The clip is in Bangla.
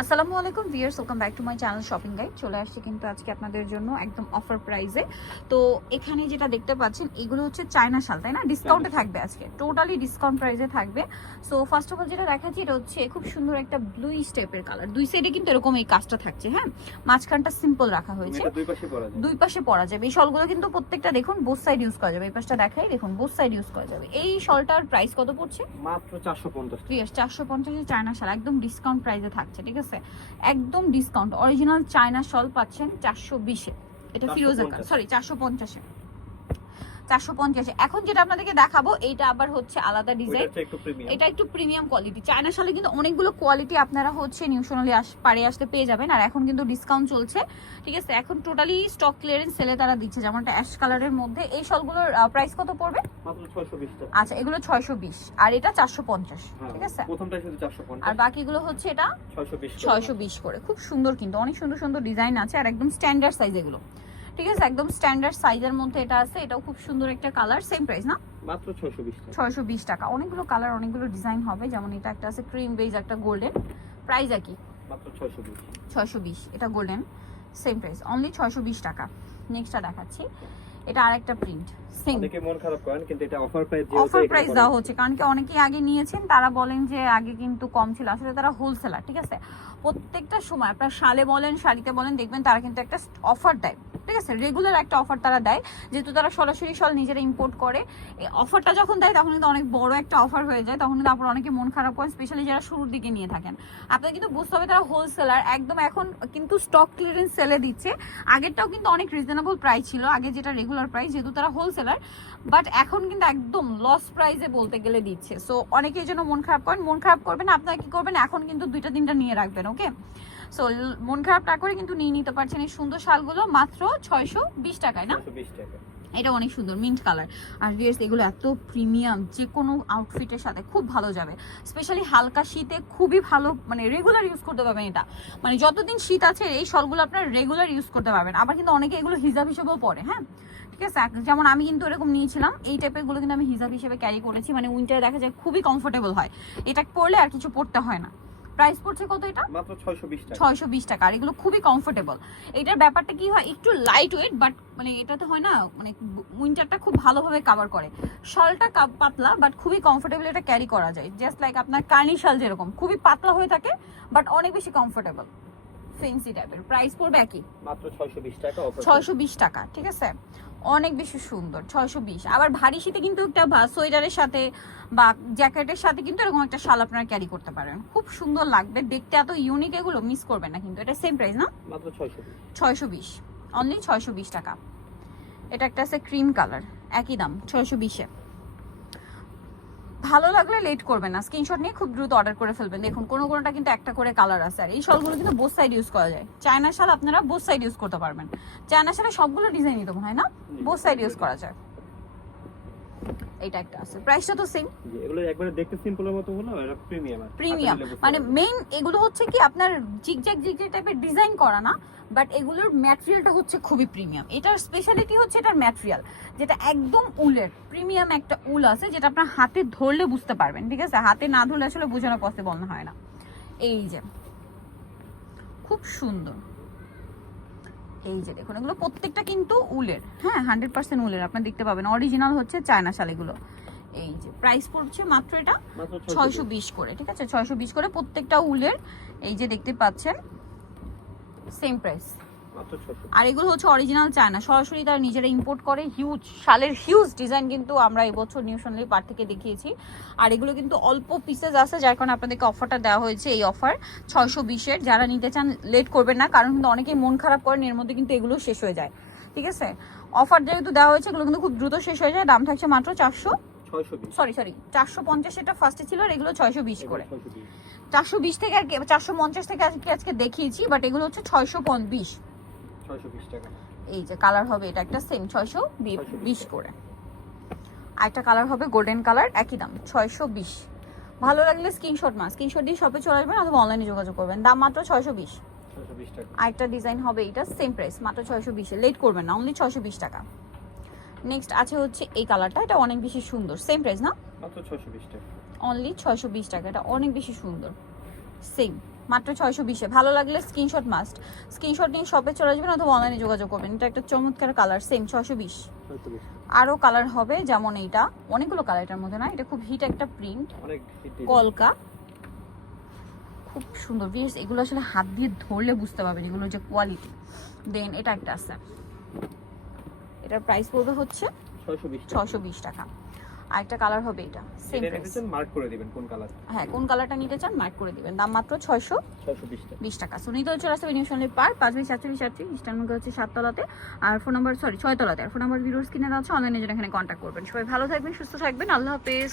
আসসালামু আলাইকুম viewers, welcome back to my channel shopping guide. চলে আসছে কিন্তু আজকে আপনাদের জন্য একদম অফার প্রাইসে। তো এখানে যেটা দেখতে পাচ্ছেন এগুলো হচ্ছে চায়না শাল, তাই না? ডিসকাউন্টে থাকবে আজকে, টোটালি ডিসকাউন্ট প্রাইসে থাকবে। সো ফার্স্ট অফ অল যেটা দেখাচ্ছি এটা হচ্ছে খুব সুন্দর একটা ব্লু স্টেপের কালার। দুই সাইডে কিন্তু এরকম এই কাজটা থাকছে, হ্যাঁ, মাঝখানটা সিম্পল রাখা হয়েছে, দুই পাশে পরা যাবে। এই শলগুলো কিন্তু প্রত্যেকটা দেখুন বোথ সাইড ইউজ করা যাবে। এই পাশটা দেখাই, দেখুন বোথ সাইড ইউজ করা যাবে। এই শলটার প্রাইস কত পড়ছে? মাত্র 450। 450 চায়না শাল একদম ডিসকাউন্ট প্রাইসে থাকছে, ঠিক আছে? একদম ডিসকাউন্ট। অরিজিনাল চায়না শল পাচ্ছেন 420-এ। এটা ফিরোজা কালার, সরি 450-এ, 450। এখন যেটা আপনাদেরকে দেখাবো এইটা আবার হচ্ছে আলাদা ডিজাইন, এটা একটু প্রিমিয়াম কোয়ালিটি। চায়না শালে কিন্তু অনেকগুলো কোয়ালিটি আপনারা হচ্ছে নিউশনালি পারে আসলে পেয়ে যাবেন। আর এখন কিন্তু ডিসকাউন্ট চলছে, ঠিক আছে? এখন টোটালি স্টক ক্লিয়ারেন্স সেলে তারা দিচ্ছে, যেমনটা অ্যাশ কালারের মধ্যে। এই শলগুলোর প্রাইস কত পড়বে? মাত্র 620 টাকা। আচ্ছা, এগুলো 620 আর এটা 450, ঠিক আছে? প্রথমটা শুধু 450 আর বাকিগুলো হচ্ছে এটা 620 করে। খুব সুন্দর, কিন্তু অনেক সুন্দর সুন্দর ডিজাইন আছে আর একদম স্ট্যান্ডার্ড সাইজ এগুলো, ঠিক আছে? একদম স্ট্যান্ডার্ড সাইজের মধ্যে এটা আছে। এটাও খুব সুন্দর একটা কালার, সেম প্রাইস না? মাত্র 620 টাকা। 620 টাকা। অনেকগুলো কালার, অনেকগুলো ডিজাইন হবে, যেমন এটা একটা আছে ক্রিম বেজ, একটা গোল্ডেন। প্রাইস একই, মাত্র 620। 620। এটা গোল্ডেন, সেম প্রাইস, অনলি 620 টাকা। নেক্সটটা দেখাচ্ছি, এটা আরেকটা প্রিন্ট, সেম। অনেকে মন খারাপ করেন কিন্তু এটা অফার প্রাইস অফার প্রাইস দেওয়া হচ্ছে, কারণ কি অনেকেই আগে নিয়েছেন, তারা বলেন যে আগে কিন্তু কম ছিল। আসলে তারা হোলসেলার, ঠিক আছে? প্রত্যেকটা সময় আপনার শালে বলেন, শাড়িতে বলেন, দেখবেন তারা কিন্তু একটা অফার দেয়, ঠিক আছে? রেগুলার একটা অফার তারা দেয়, যেহেতু তারা সরাসরি শাল নিজেরা ইম্পোর্ট করে। এই অফারটা যখন দেয় তখন কিন্তু অনেক বড় একটা অফার হয়ে যায়, তখন কিন্তু আপনার অনেকে মন খারাপ করেন, স্পেশালি যারা শুরুর দিকে নিয়ে থাকেন। আপনাদের কিন্তু বুঝতে হবে তারা হোলসেলার একদম। এখন কিন্তু স্টক ক্লিয়ারেন্স সেলে দিচ্ছে। আগেরটাও কিন্তু অনেক রিজনেবল প্রাইস ছিল, আগে যেটা রেগুলার প্রাইস, যেহেতু তারা হোলসেলার। বাট এখন কিন্তু একদম লস প্রাইসে বলতে গেলে দিচ্ছে। সো অনেকে এই জন্য মন খারাপ করেন। মন খারাপ করবেন, আপনারা কি করবেন, এখন কিন্তু 2-3টা নিয়ে রাখবেন, ওকে? সো মন খারাপ না করে কিন্তু নিয়ে নিতে পারছেন এই সুন্দর শালগুলো মাত্র 620 টাকায়, না? 620 টাকা। এটা অনেক সুন্দর মিন্ট কালার। আর ভিউয়ার্স, এগুলো এত প্রিমিয়াম, যে কোনো আউটফিটের সাথে খুব ভালো যাবে। স্পেশালি হালকা শীতে খুবই ভালো, মানে রেগুলার ইউজ করতে পারবেন এটা। মানে যতদিন শীত আছে এই শলগুলো আপনারা রেগুলার ইউজ করতে পারবেন। আবার কিন্তু অনেকে এগুলো হিজাব হিসেবেও পরে, হ্যাঁ, ঠিক আছে? যেমন আমি কিন্তু এরকম নিয়েছিলাম, এই টাইপের গুলো কিন্তু আমি হিজাব হিসেবে ক্যারি করেছি। মানে উইন্টারে দেখা যায় খুবই কমফোর্টেবল হয়, এটা পরলে আর কিছু পরতে হয় না। প্রাইস পড়ছে কত এটা? মাত্র 620 টাকা। 620 টাকা। আর এগুলো খুবই কমফোর্টেবল। এটার ব্যাপারটা কি হয়, একটু লাইট ওয়েট, বাট মানে এটাতে হয় না, মানে উইন্টারটা খুব ভালোভাবে কভার করে। শলটা পাতলা বাট খুবই কমফোর্টেবল, এটা ক্যারি করা যায়। জাস্ট লাইক আপনার কার্নি শাল যেরকম খুবই পাতলা হয়ে থাকে, বাট অনেক বেশি কমফোর্টেবল, ফেন্সি টাইপের। প্রাইস পড়বে একই, মাত্র 620 টাকা অফার। 620 টাকা, ঠিক আছে? অনেক বেশি সুন্দর, 620। আবার ভারী শীতে কিন্তু একটা সোয়েটারের সাথে বা জ্যাকেটের সাথে কিন্তু এরকম একটা শাল আপনারা ক্যারি করতে পারেন, খুব সুন্দর লাগবে দেখতে। এত ইউনিক, এগুলো মিস করবেন না কিন্তু। এটা সেম প্রাইস না? মাত্র 620। 620, অনলি 620 টাকা। এটা একটা আছে ক্রিম কালার, একই দাম, 620-এ। ভালো লাগলে লেট করবেন না, স্ক্রিনশট নিয়ে খুব দ্রুত অর্ডার করে ফেলবেন। দেখুন কোনোটা কিন্তু একটা করে কালার আছে। আর এই শালগুলো কিন্তু বোথ সাইড ইউজ করা যায়। চায়না শাল আপনারা বোথ সাইড ইউজ করতে পারবেন। চায়না শালে সবগুলো ডিজাইনই তো হয় না, বোথ সাইড ইউজ করা যায়। এটা একটা আছে, প্রাইসটা তো সেম। এগুলো একবারে দেখতে সিম্পলের মতো হলো, এটা প্রিমিয়াম। প্রিমিয়াম মানে মেইন এগুলো হচ্ছে কি আপনার জিগজ্যাগ টাইপের ডিজাইন করা না, বাট এগুলোর ম্যাটেরিয়ালটা হচ্ছে খুবই প্রিমিয়াম। এটার স্পেশালিটি হচ্ছে এটার ম্যাটেরিয়াল, যেটা একদম উলের প্রিমিয়াম একটা উল আছে, যেটা আপনার হাতে ধরলে বুঝতে পারবেন, ঠিক আছে? হাতে না ধরলে আসলে বোঝানো পসিবল না হয় না। এই যে খুব সুন্দর, এই যে দেখুন, এগুলো প্রত্যেকটা কিন্তু উলের, হ্যাঁ, 100% উলের। আপনারা দেখতে পাবেন অরিজিনাল হচ্ছে চায়না শাল এগুলো। এই যে প্রাইস পড়ছে মাত্র এটা 620 করে, ঠিক আছে? 620 করে, প্রত্যেকটা উলের। এই যে দেখতে পাচ্ছেন, সেম প্রাইস। আর এগুলো হচ্ছে অরিজিনাল চায়না, সরাসরি তারা নিজেরা ইম্পোর্ট করে। হিউজ শালের হিউজ ডিজাইন কিন্তু আমরা এবছর নিউশনালি পার থেকে দেখিয়েছি। আর এগুলো কিন্তু অল্প পিসেস আছে, যার কারণে আপনাদেরকে অফারটা দেওয়া হয়েছে। এই অফার 620-এর, যারা নিতে চান লেট করবেন না, কারণ কিন্তু অনেকেই মন খারাপ করেন, এর মধ্যে কিন্তু এগুলো শেষ হয়ে যায়, ঠিক আছে? অফার যেহেতু দেওয়া হয়েছে, এগুলো কিন্তু খুব দ্রুত শেষ হয়ে যায়। দাম থাকছে মাত্র 450, এটা ফার্স্টে ছিল, আর এগুলো 620 করে। 420 থেকে আর 450 থেকে আজকে দেখিয়েছি, বাট এগুলো হচ্ছে 620 টাকা। এই যে কালার হবে, এটা একটা সেম 620 করে। আরেকটা কালার হবে গোল্ডেন কালার, একই দাম 620। ভালো লাগলে স্ক্রিনশট দিয়ে শপে চলে আসবেন অথবা অনলাইনে যোগাযোগ করবেন। দাম মাত্র 620 টাকা। আরেকটা ডিজাইন হবে, এটা সেম প্রাইস, মাত্র 620-এ। লেট করবেন না, অনলি 620 টাকা। নেক্সট আছে হচ্ছে এই কালারটা, এটা অনেক বেশি সুন্দর, সেম প্রাইস না? মাত্র 620 টাকা, অনলি 620 টাকা। এটা অনেক বেশি সুন্দর, সেম মাত্র 620-এ। ভালো লাগলে স্ক্রিনশট মাস্ট, স্ক্রিনশট নিয়ে শপে চলে যাবেন অথবা অনলাইনে যোগাযোগ করবেন। এটা একটা চমৎকার কালার, সেম 620। 620 আরও কালার হবে যেমন এইটা, অনেকগুলো কালার এটার মধ্যে না, এটা খুব হিট একটা প্রিন্ট, অনেক hit design। কলকা, খুব সুন্দর। বিশেষ এগুলো আসলে হাত দিয়ে ধরলে বুঝতে পারবেন এগুলোর যে কোয়ালিটি। দেন এটা একটা আছে, এটার প্রাইস পড়বে হচ্ছে 620 টাকা। আর একটা কালার হবে এটা, সেম এটা প্রাইস। নিতে চান মার্ক করে দিবেন কোন কালার। হ্যাঁ, কোন কালারটা নিতে চান মার্ক করে দিবেন। দাম মাত্র 620 620 টাকা। টাকা। সো নিতে চলে আসতে ইনিশিয়ালি পার 5-47-38 ইস্টার্ন হচ্ছে 7 তলাতে, আর ফোন নাম্বার 6 তলাতে। আর ফোন নাম্বার ভিডিওস কিনে দেওয়া হচ্ছে, অনলাইনে জন্য এখানে কন্ট্যাক্ট করবেন। সবাই ভালো থাকবেন, সুস্থ থাকবেন, আল্লাহ হাফেজ।